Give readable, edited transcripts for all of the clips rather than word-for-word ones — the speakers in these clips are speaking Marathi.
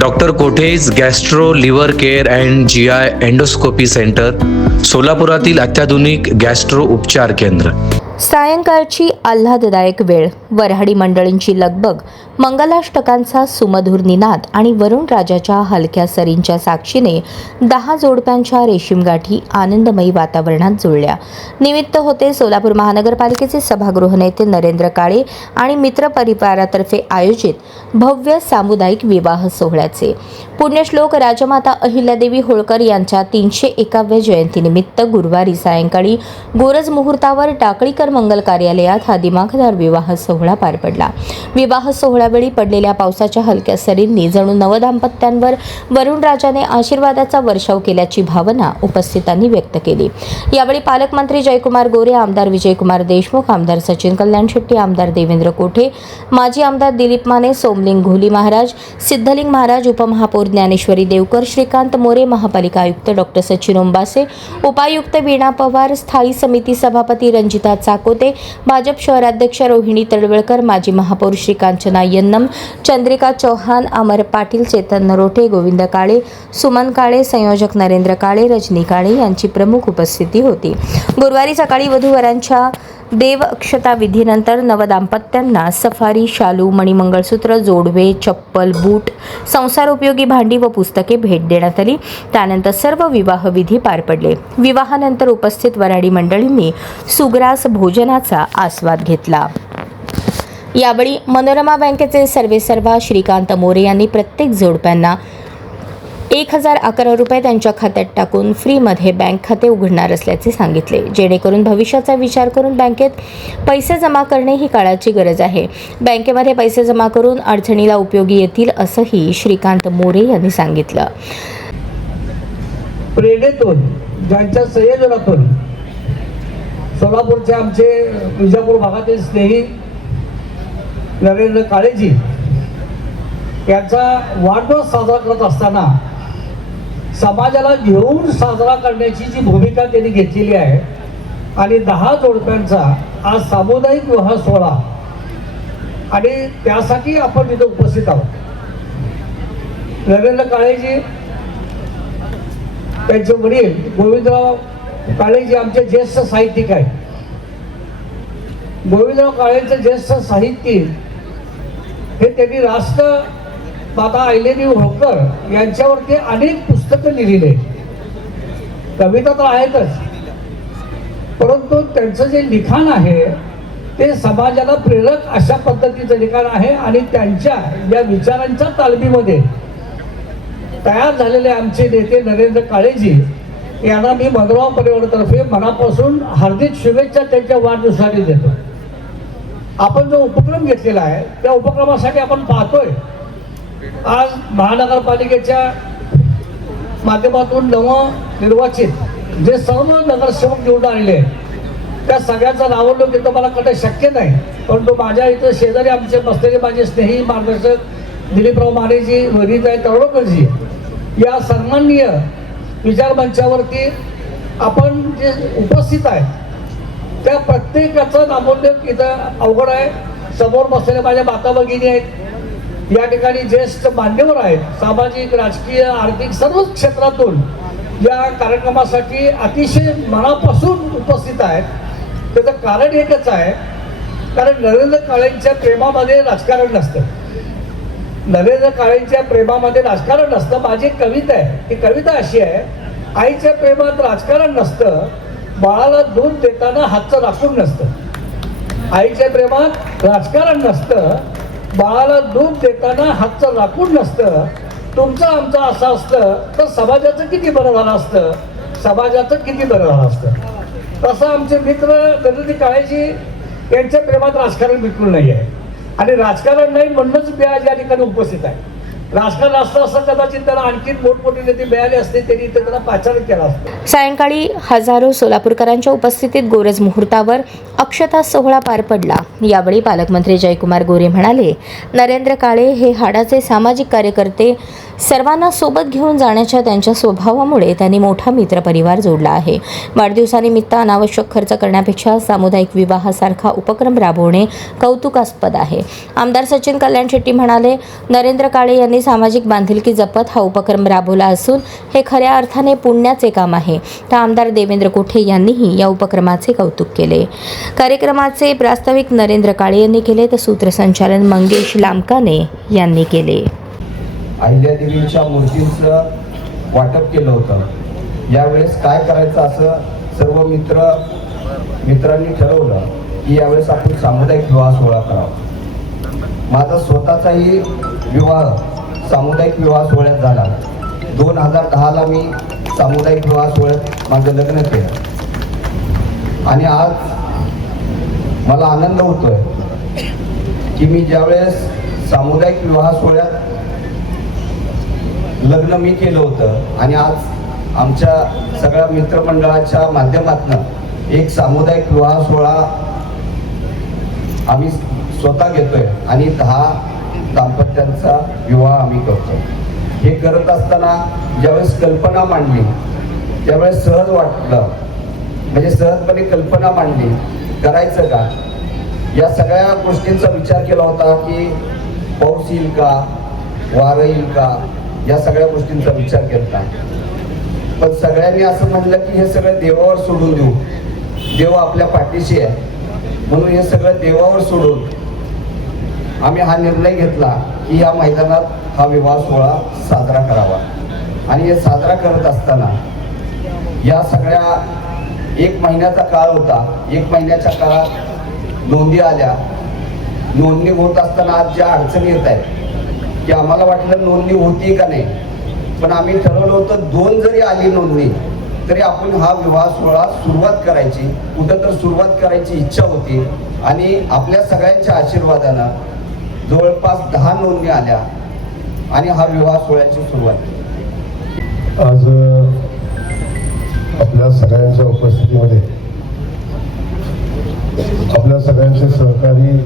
डॉक्टर कोठेज gastro liver care and GI endoscopy centre, सोलापुरातील अत्याधुनिक गॅस्ट्रो उपचार केंद्र. सायंकाळची आल्हाददायक वेळ, वऱ्हाडी मंडळींची लगबग, मंगलाष्टकांचा सुमधुर निनाद आणि वरुण राजाच्या हलक्या सरींच्या साक्षीने 10 जोडप्यांच्या रेशीमगाठी आनंदमयी वातावरणात जुळल्या. निमित्त होते सोलापूर महानगरपालिकेचे सभागृह नेते नरेंद्र काळे आणि मित्र परिवारातर्फे आयोजित भव्य सामुदायिक विवाह सोहळ्याचे. पुण्यश्लोक राजमाता अहिल्यादेवी होळकर यांच्या 301व्या जयंतीनिमित्त गुरुवारी सायंकाळी गोरज मुहूर्तावर टाकळीकर मंगल कार्यालयात हा दिमाखदार विवाह सोहळा पार पडला. विवाह सोहळ्यावेळी पडलेल्या पावसाच्या हलक्या सरींनी जणू नवदाम्पत्यांवर वरुण राजाने आशीर्वादाचा वर्षाव केल्याची भावना उपस्थितांनी व्यक्त केली. यावेळी पालकमंत्री जयकुमार गोरे, आमदार विजयकुमार देशमुख, आमदार सचिन कल्याण शेट्टी, आमदार देवेंद्र कोठे, माजी आमदार दिलीप माने, सोमलिंग घोली महाराज, सिद्धलिंग महाराज, उपमहापौर ज्ञानेश्वरी देवकर, श्रीकांत मोरे, महापालिका आयुक्त डॉक्टर सचिन ओंबासे, उपायुक्त वीणा पवार, स्थायी समिती सभापती रंजिता चाकोते, भाजप शहराध्यक्ष रोहिणी तडवळकर, माजी महापौर श्रीकांचना यन्नम, चंद्रिका चौहान, अमर पाटील, चेतन नरोटे, गोविंद काळे, सुमन काळे, संयोजक नरेंद्र काळे, रजनी काळे यांची प्रमुख उपस्थिती होती. गुरुवारी सकाळी वधूवरांच्या देव अक्षता विधीनंतर नवदाम्पत्यांना सफारी, शालू, मणिमंगळसूत्र, जोडवे, चप्पल, बूट, संसारोपयोगी भांडी व पुस्तके भेट देण्यात आली. त्यानंतर सर्व विवाह विधी पार पडले. विवाहानंतर उपस्थित वऱ्हाडी मंडळींनी सुग्रास भोजनाचा आस्वाद घेतला. यावेळी मनोरमा बँकेचे सर्वेसर्वा श्रीकांत मोरे यांनी प्रत्येक जोडप्यांना 1011 रुपये त्यांच्या खात्यात टाकून फ्रीमध्ये बँक खाते उघडणार असल्याचे सांगितले. जेणेकरून भविष्याचा विचार करून बँकेत पैसे जमा करणे ही काळाची गरज आहे. बँकेमध्ये पैसे जमा करून अडचणीला उपयोगी येतील असंही श्रीकांत मोरे यांनी सांगितलं. प्रेरणेतून, ज्यांच्या संयोजनातून सोलापूरचे आमचे विजापूर भागातील स्नेही नरेंद्र काळेजी यांचा वाढदिवस साजरा करत असताना समाजाला घेऊन साजरा करण्याची जी भूमिका त्यांनी घेतलेली आहे आणि 10 जोडप्यांचा आज सामुदायिक विवाह सोहळा आणि त्यासाठी आपण इथे उपस्थित आहोत. नरेंद्र काळेजी, त्यांचे वडील गोविंदराव काळेजी आमचे ज्येष्ठ साहित्यिक आहेत. गोविंदराव काळेंचे ज्येष्ठ साहित्यिक हे त्यांनी राष्ट्रमाता अहिल्यादेवी होळकर यांच्यावरती अनेक पुस्तकं लिहिलेली. कविता तर आहेतच, परंतु त्यांचं जे लिखाण आहे ते समाजाला प्रेरक अशा पद्धतीचं लिखाण आहे आणि त्यांच्या या विचारांच्या तालमीमध्ये तयार झालेले आमचे नेते नरेंद्र काळेजी यांना मी मनोरमा परिवारातर्फे मनापासून हार्दिक शुभेच्छा त्यांच्या वाढदिवसासाठी देतो. आपण जो उपक्रम घेतलेला आहे त्या उपक्रमासाठी आपण पाहतोय आज महानगरपालिकेच्या माध्यमातून नवनिर्वाचित जे सर्व नगरसेवक निवडून आलेले आहेत त्या सगळ्यांचं नावं घेणं मला कधी शक्य नाही, परंतु माझ्या इथं शेजारी आमचे बसलेले माझे स्नेही मार्गदर्शक दिलीपराव मानेजी, वरिताई तळवळकरजी या सन्माननीय विचारमंचावरती आपण जे उपस्थित आहे त्या प्रत्येकाचं नामोल्लेख इथं अवघड आहे. समोर बसलेले माझ्या माता भगिनी आहेत, या ठिकाणी ज्येष्ठ मान्यवर आहेत, सामाजिक, राजकीय, आर्थिक सर्वच क्षेत्रातून या कार्यक्रमासाठी अतिशय मनापासून उपस्थित आहेत. त्याचं कारण एकच आहे, कारण नरेंद्र काळेंच्या प्रेमामध्ये राजकारण नसतं. नरेंद्र काळेंच्या प्रेमामध्ये राजकारण नसतं. माझी एक कविता आहे, ती कविता अशी आहे: आईच्या प्रेमात राजकारण नसतं, बाळाला दूध देताना हातचं राखून नसतं. आईच्या प्रेमात राजकारण नसतं, बाळाला दूध देताना हातचं राखून नसतं. तुमचं आमचं असं असतं तर समाजाचं किती बरं झालं असतं, समाजाचं किती बरं झालं असतं. तसं आमचे मित्र नरेंद्र काळेजी यांच्या प्रेमात राजकारण बिलकुल नाही आहे आणि राजकारण नाही म्हणूनच मी आज या ठिकाणी उपस्थित आहे. राजकारण असतं असं कदाचित त्याला आणखी मोठमोठी नेते मिळाले असते, त्यांनी त्यांना पाचारण केला असतं. सायंकाळी हजारो सोलापूरकरांच्या उपस्थितीत गोरज मुहूर्तावर अक्षता सोहळा पार पडला. यावेळी पालकमंत्री जयकुमार गोरे म्हणाले, नरेंद्र काळे हे हाडाचे सामाजिक कार्यकर्ते, सर्वांना सोबत घेऊन जाण्याच्या त्यांच्या स्वभावामुळे त्यांनी मोठा मित्रपरिवार जोडला आहे. वाढदिवसानिमित्त अनावश्यक खर्च करण्यापेक्षा सामुदायिक विवाहासारखा उपक्रम राबवणे कौतुकास्पद आहे. आमदार सचिन कल्याण शेट्टी म्हणाले, नरेंद्र काळे यांनी सामाजिक बांधिलकी जपत हा उपक्रम राबवला असून हे खऱ्या अर्थाने पुण्याचे काम आहे. तर आमदार देवेंद्र कोठे यांनीही या उपक्रमाचे कौतुक केले. कार्यक्रमाचे प्रास्ताविक नरेंद्र काळे यांनी केले तर सूत्रसंचालन मंगेश लामकाने यांनी केले. अहिल्यादेवींच्या मूर्तींचं वाटप केलं होतं. यावेळेस काय करायचं असं सर्व मित्रांनी ठरवलं की यावेळेस आपण सामुदायिक विवाह सोहळा करावा. माझा स्वतःचाही विवाह सामुदायिक विवाह सोहळ्यात झाला. 2010ला मी सामुदायिक विवाह सोहळ्यात माझं लग्न केलं आणि आज मला आनंद होतोय की मी ज्यावेळेस सामुदायिक विवाह सोहळ्यात लग्न मी केलं होतं आणि आज आमच्या सगळ्या मित्रमंडळाच्या माध्यमातून एक सामुदायिक विवाह सोहळा आम्ही स्वतः घेतोय आणि 10 दाम्पत्यांचा विवाह आम्ही करतो. हे करत असताना ज्यावेळेस कल्पना मांडली त्यावेळेस सहज वाटलं, म्हणजे सहजपणे कल्पना मांडली करायचं का. या सगळ्या गोष्टींचा विचार केला होता की पाऊस येईल का, वारं येईल का, या सगळ्या गोष्टींचा विचार केला. पण सगळ्यांनी असं म्हणलं की हे सगळं देवावर सोडून देऊ, देव आपल्या पाठीशी आहे, म्हणून हे सगळं देवावर सोडून आम्ही हा निर्णय घेतला की या मैदानात हा विवाह सोहळा साजरा करावा. आणि हे साजरा करत असताना या सगळ्या 1 महिन्याचा काळ होता. 1 महिन्याच्या काळात नोंदी आल्या. नोंदणी होत असताना आज ज्या अडचणी येत आहेत की आम्हाला वाटलं नोंदणी होती का नाही, पण आम्ही ठरवलं होतं 2 जरी आली नोंदणी तरी आपण हा विवाह सोहळा सुरुवात करायची, कुठं तर सुरुवात करायची इच्छा होती. आणि आपल्या सगळ्यांच्या आशीर्वादानं जवळपास 10 नोंदणी आल्या आणि हा विवाह सोहळ्याची सुरुवात केली. आज आपल्या सगळ्यांच्या उपस्थितीमध्ये आपल्या सगळ्यांचे सहकारी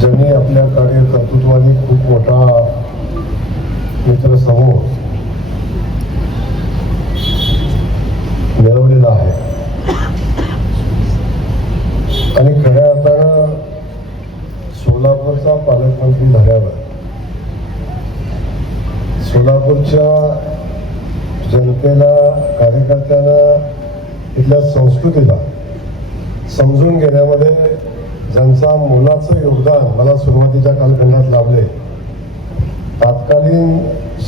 ज्यांनी आपल्या कार्यकर्तृत्वाने खूप मोठा मित्रसमूह मिळवलेला आहे आणि खऱ्या अर्थानं सोलापूरचा पालकमंत्री झाल्यावर सोलापूरच्या जनतेला, कार्यकर्त्यांना, इथल्या संस्कृतीला समजून घेण्यामध्ये ज्यांचा मोलाचं योगदान मला सुरुवातीच्या कालखंडात लाभले, तत्कालीन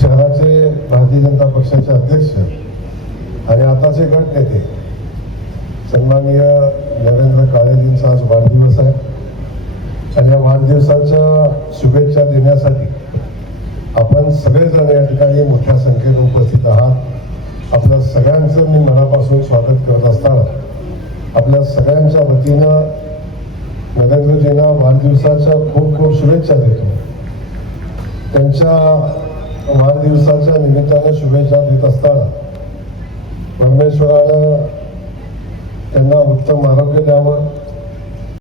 शहराचे भारतीय जनता पक्षाचे अध्यक्ष आणि आताचे गटनेते सन्माननीय नरेंद्र काळेजींचा आज वाढदिवस आहे आणि या वाढदिवसाच्या शुभेच्छा देण्यासाठी आपण सगळेजण या ठिकाणी मोठ्या संख्येने उपस्थित आहात. आपल्या सगळ्यांचं मी मनापासून स्वागत करत असताना आपल्या सगळ्यांच्या वतीनं नरेंद्रजींना वाढदिवसाच्या खूप खूप शुभेच्छा देतो. त्यांच्या वाढदिवसाच्या निमित्ताने शुभेच्छा देत असताना परमेश्वरानं त्यांना उत्तम आरोग्य द्यावं,